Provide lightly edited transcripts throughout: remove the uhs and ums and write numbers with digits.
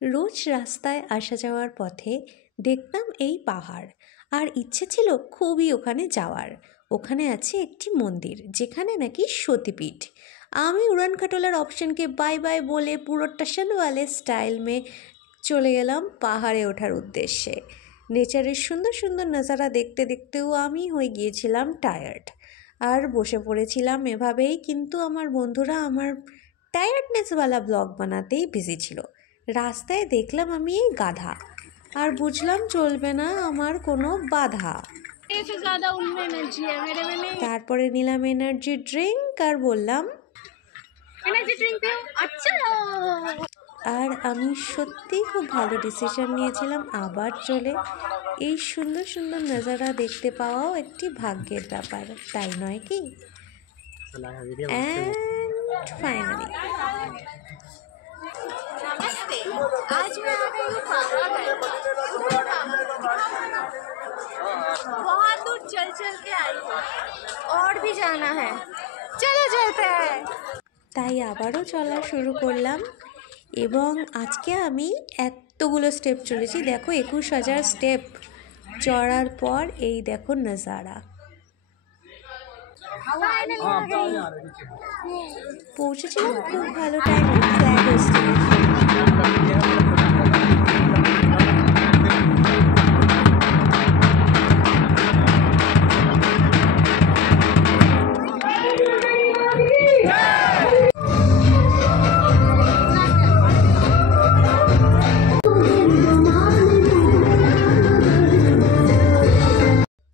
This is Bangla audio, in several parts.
রোজ রাস্তায় আসা যাওয়ার পথে দেখতাম এই পাহাড়, আর ইচ্ছে ছিল খুবই ওখানে যাওয়ার। ওখানে আছে একটি মন্দির যেখানে নাকি সতীপীঠ। আমি উড়ান খটোলার অপশনকে বাই বাই বলে পুরো টশনওয়ালে স্টাইল মে চলে গেলাম পাহাড়ে ওঠার উদ্দেশ্যে। নেচারের সুন্দর সুন্দর নজারা দেখতে দেখতেও আমি হয়ে গিয়েছিলাম টায়ার্ড, আর বসে পড়েছিলাম এভাবেই। কিন্তু আমার বন্ধুরা আমার টায়ার্ডনেসওয়ালা ব্লগ বানাতেই বিজি ছিল। রাস্তায় দেখলাম আমি এই গাধা, আর বুঝলাম চলবে না আমার কোনো বাধা। তারপরে নিলাম এনার্জি ড্রিঙ্ক আর বললাম আর আমি সত্যিই খুব ভালো ডিসিশন নিয়েছিলাম। আবার চলে এই সুন্দর সুন্দর নজারা দেখতে পাওয়াও একটি ভাগ্যের ব্যাপার, তাই নয় কি? অ্যান্ড ফাইনালি नमस्ते। आज मैं आ गई हूँ पावागढ़। बहुत दूर चल चल के आई हूँ, और भी जाना है, चलो चलते हैं। তাই আবারও চলা শুরু করলাম, এবং আজকে আমি এতগুলো স্টেপ চলেছি। দেখো 21,000 স্টেপ চড়ার পর এই দেখো নজারা। পৌঁছেছিলাম খুব ভালো টাইমে ফ্ল্যাগ ডেস্টিনেশন।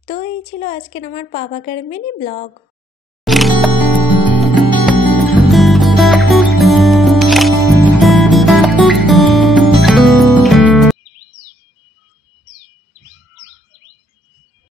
তো এই ছিল আজকের আমার পাবাগার মিনি ব্লগ।